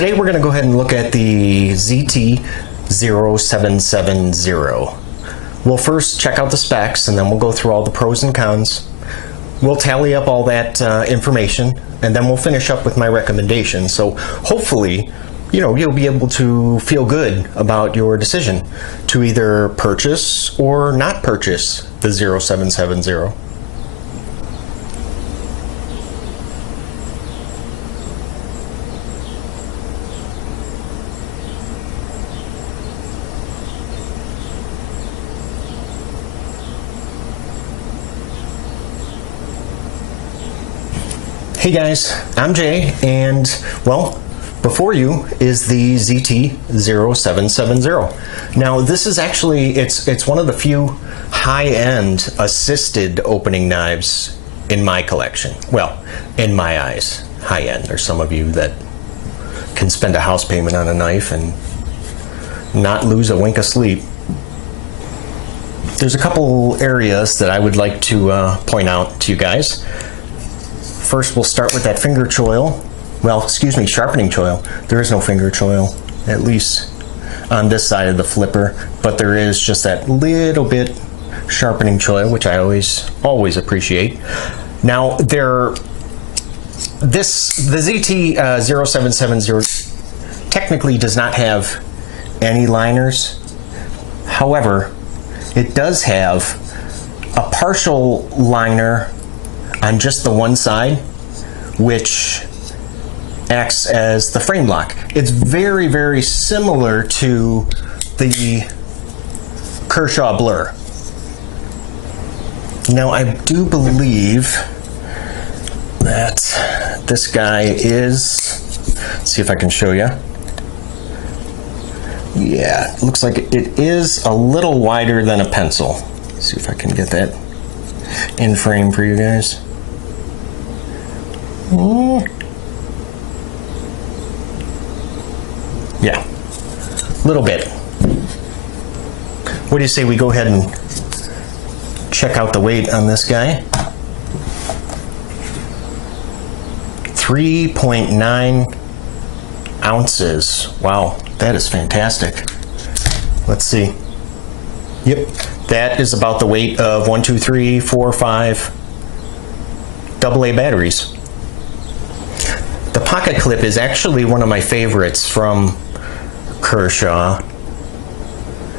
today we're going to go ahead and look at the ZT0770. We'll first check out the specs, and then we'll go through all the pros and cons. We'll tally up all that information, and then we'll finish up with my recommendation. So hopefully, you'll be able to feel good about your decision to either purchase or not purchase the 0770. Hey guys, I'm Jay, and well, before you is the ZT0770. Now this is actually, it's one of the few high-end assisted opening knives in my collection. Well, in my eyes, high-end. There's some of you that can spend a house payment on a knife and not lose a wink of sleep. There's a couple areas that I would like to point out to you guys. First, we'll start with that finger choil. Well, excuse me, sharpening choil. There is no finger choil, at least on this side of the flipper, but there is just that little bit sharpening choil, which I always appreciate. Now, the ZT0770 technically does not have any liners. However, it does have a partial liner on just the one side, which acts as the frame lock. It's very, very similar to the Kershaw Blur. Now, I do believe that this guy is, let's see if I can show you. Yeah, it looks like it is a little wider than a pencil. Let's see if I can get that in frame for you guys. Yeah, a little bit. What do you say we go ahead and check out the weight on this guy? 3.9 ounces. Wow, that is fantastic. Let's see. Yep, that is about the weight of 1, 2, 3, 4, 5 AA batteries. The pocket clip is actually one of my favorites from Kershaw.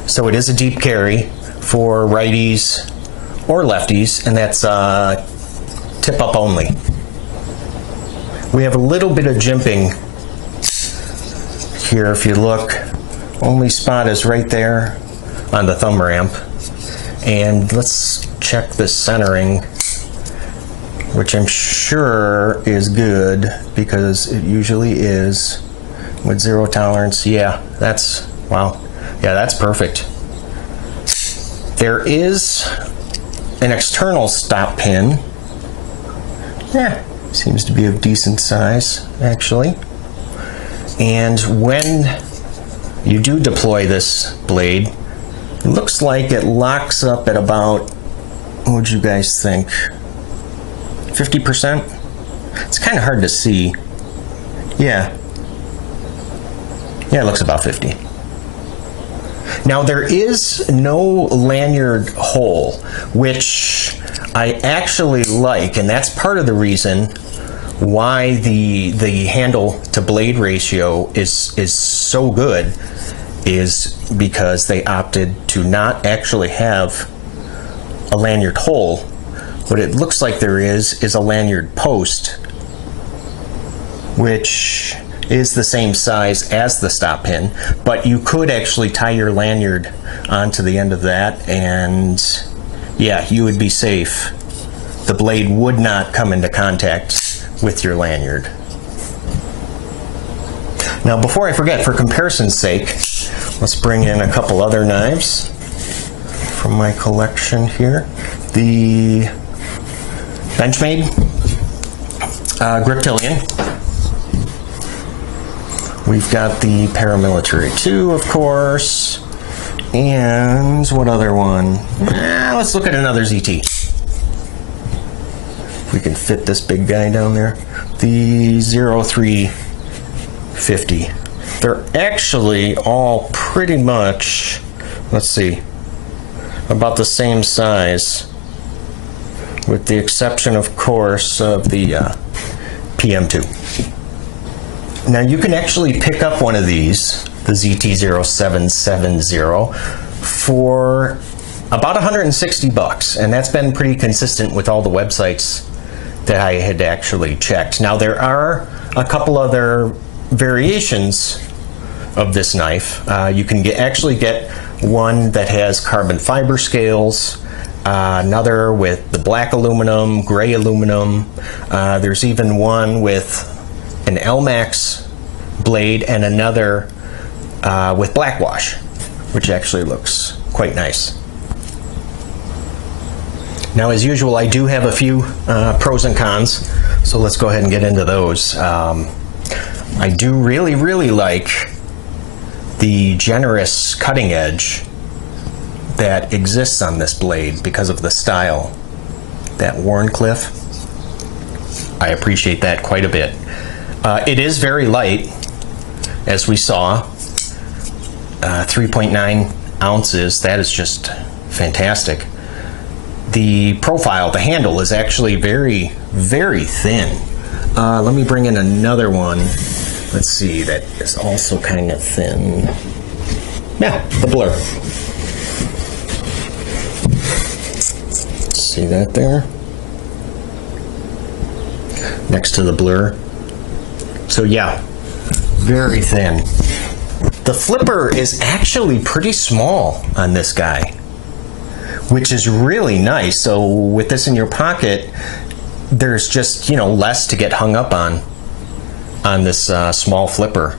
So it is a deep carry for righties or lefties, and that's tip up only. We have a little bit of jimping here if you look. Only spot is right there on the thumb ramp. And let's check the centering, which I'm sure is good because it usually is with zero tolerance. Yeah, that's, wow. Yeah, that's perfect. There is an external stop pin. Yeah, seems to be of decent size, actually. And when you do deploy this blade, it looks like it locks up at about, what would you guys think? 50%? It's kind of hard to see. Yeah, it looks about 50. Now there is no lanyard hole, which I actually like, and that's part of the reason why the handle to blade ratio is so good, is because they opted to not actually have a lanyard hole. What it looks like there is a lanyard post, which is the same size as the stop pin, but you could actually tie your lanyard onto the end of that, and yeah, you would be safe. The blade would not come into contact with your lanyard. Now, before I forget, for comparison's sake, let's bring in a couple other knives from my collection here. The Benchmade Griptilian. We've got the Paramilitary 2, of course, and what other one? Let's look at another ZT. If we can fit this big guy down there. The 03 50. They're actually all pretty much, let's see, about the same size, with the exception, of course, of the PM2. Now you can actually pick up one of these, the ZT0770, for about 160 bucks, and that's been pretty consistent with all the websites that I had actually checked. Now there are a couple other variations of this knife. You can actually get one that has carbon fiber scales, another with the black aluminum, gray aluminum. There's even one with an LMAX blade and another with black wash, which actually looks quite nice. Now, as usual, I do have a few pros and cons, so let's go ahead and get into those. I do really like the generous cutting edge that exists on this blade because of the style. That Wharncliffe, I appreciate that quite a bit. It is very light, as we saw, 3.9 ounces. That is just fantastic. The profile, the handle, is actually very thin. Let me bring in another one. Let's see, that is also kind of thin. Yeah, the Blur. See that there? Next to the Blur. So yeah, very thin. The flipper is actually pretty small on this guy, which is really nice. So with this in your pocket, there's just, you know, less to get hung up on this small flipper.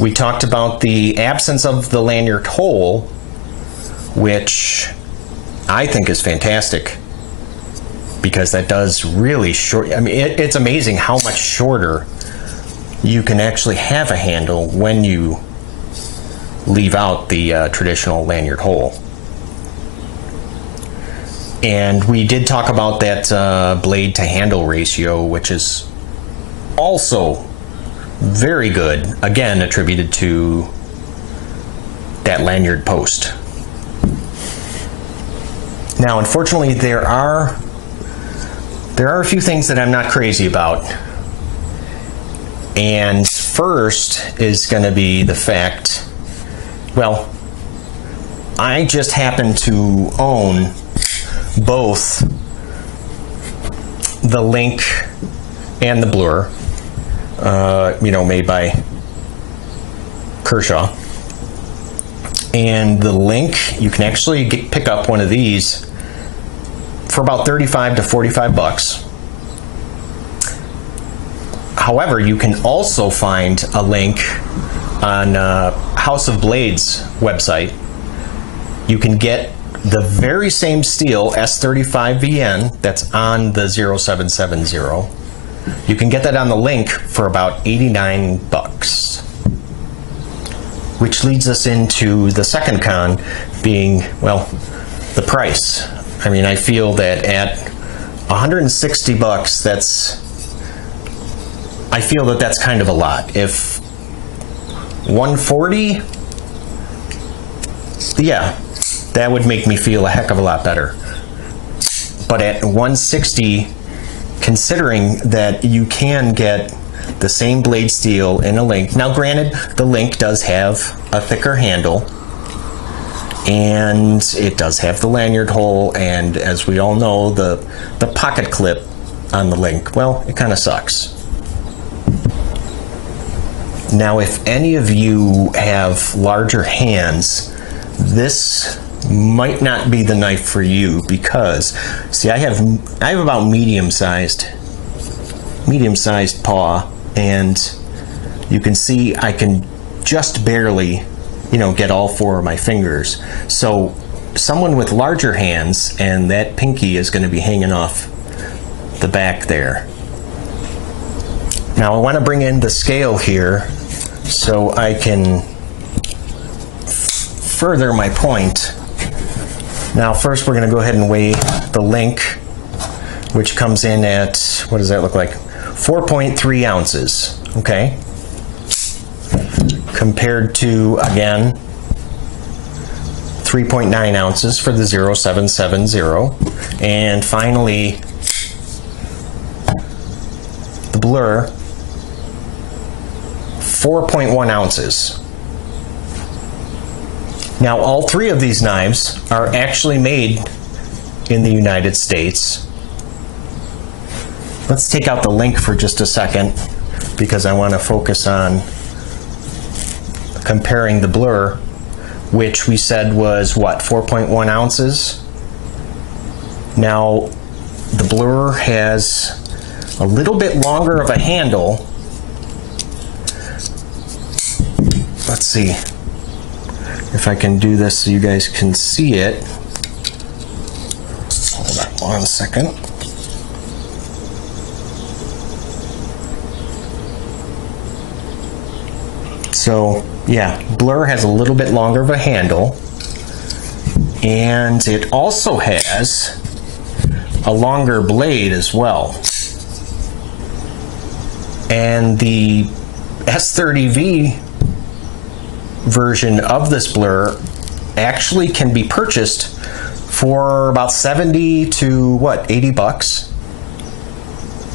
We talked about the absence of the lanyard hole, which I think is fantastic, because that does really short. I mean, it's amazing how much shorter you can actually have a handle when you leave out the traditional lanyard hole. And we did talk about that blade to handle ratio, which is also very good, again attributed to that lanyard post. Now, unfortunately, there are a few things that I'm not crazy about. And first is going to be the fact, well, I just happen to own both the Link and the Blur, you know, made by Kershaw. And the Link, you can actually pick up one of these for about 35 to 45 bucks. However, you can also find a Link on House of Blades website. You can get the very same steel S35VN that's on the 0770. You can get that on the Link for about 89 bucks. Which leads us into the second con being, well, the price. I mean, I feel that at 160 bucks, I feel that that's kind of a lot. If 140, yeah, that would make me feel a heck of a lot better. But at 160, considering that you can get the same blade steel in a Link. Now granted, the Link does have a thicker handle, and it does have the lanyard hole, and as we all know, the pocket clip on the Link, well, it kind of sucks. Now, if any of you have larger hands, this might not be the knife for you, because see, I have about medium-sized paw, and you can see I can just barely, you know, get all four of my fingers. So someone with larger hands, and that pinky is going to be hanging off the back there. Now I want to bring in the scale here so I can further my point. Now first we're going to go ahead and weigh the Link, which comes in at, what does that look like? 4.3 ounces, okay? compared to, again, 3.9 ounces for the 0770. And finally, the Blur, 4.1 ounces. Now, all three of these knives are actually made in the United States. Let's take out the link for just a second because I want to focus on comparing the Blur, which we said was what, 4.1 ounces? Now, the Blur has a little bit longer of a handle. Let's see if I can do this so you guys can see it. Hold on one second. So yeah, Blur has a little bit longer of a handle, and it also has a longer blade as well. And the S30V version of this Blur actually can be purchased for about 70 to what, 80 bucks.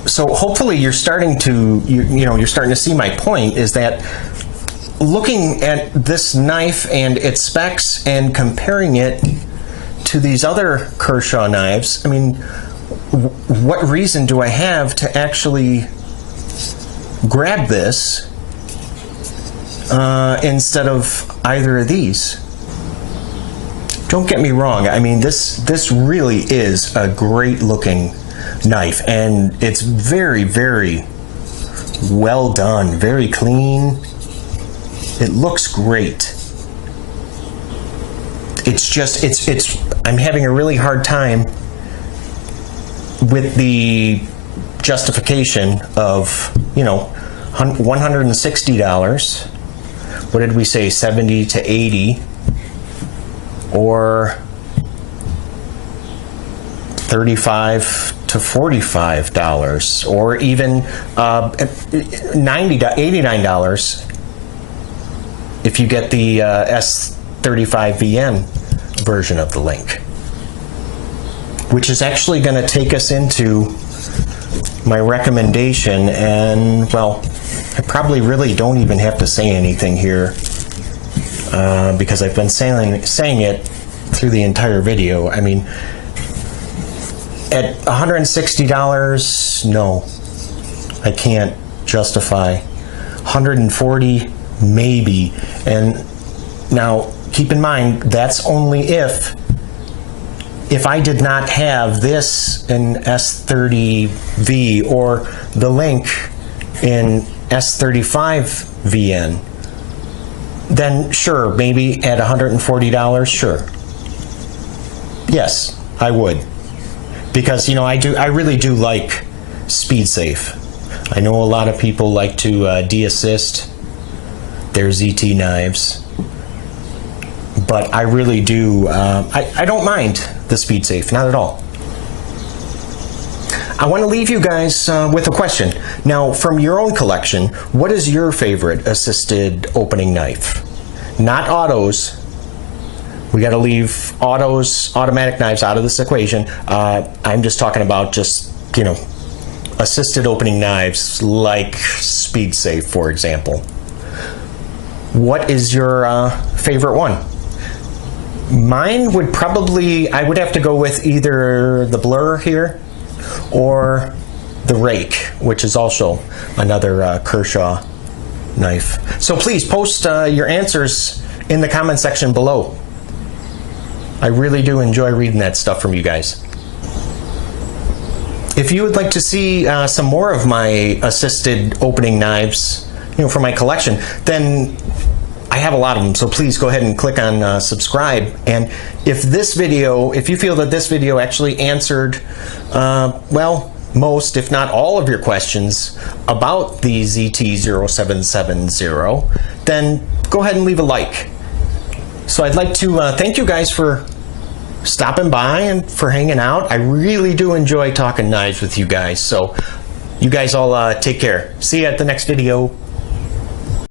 So hopefully you're starting to you're starting to see my point, is that looking at this knife and its specs and comparing it to these other Kershaw knives, I mean, what reason do I have to actually grab this instead of either of these? Don't get me wrong, I mean, this really is a great looking knife, and it's very, very well done, very clean. It looks great. It's just, I'm having a really hard time with the justification of, $160. What did we say, 70 to 80, or $35 to $45, or even $90 to $89 if you get the S35VN version of the link, which is actually going to take us into my recommendation. And well, I probably really don't even have to say anything here because I've been saying it through the entire video. I mean, at $160, no, I can't justify. $140, maybe. And now keep in mind, that's only if I did not have this in S30V or the link in S35VN, then sure, maybe at $140, sure. Yes, I would. Because, I really do like SpeedSafe. I know a lot of people like to de-assist their ZT knives, but I really do, I don't mind the SpeedSafe, not at all. I want to leave you guys with a question. Now, from your own collection, what is your favorite assisted opening knife? Not autos. We got to leave automatic knives out of this equation. I'm just talking about assisted opening knives like SpeedSafe, for example. What is your favorite one? Mine would probably, I would have to go with either the Blur here or the Rake, which is also another Kershaw knife. So please post your answers in the comment section below. I really do enjoy reading that stuff from you guys. If you would like to see some more of my assisted opening knives, for my collection, then I have a lot of them, so please go ahead and click on subscribe. And if you feel that this video actually answered, well, most, if not all of your questions about the ZT0770, then go ahead and leave a like. So I'd like to thank you guys for stopping by and for hanging out. I really do enjoy talking knives with you guys. So you guys all take care. See you at the next video.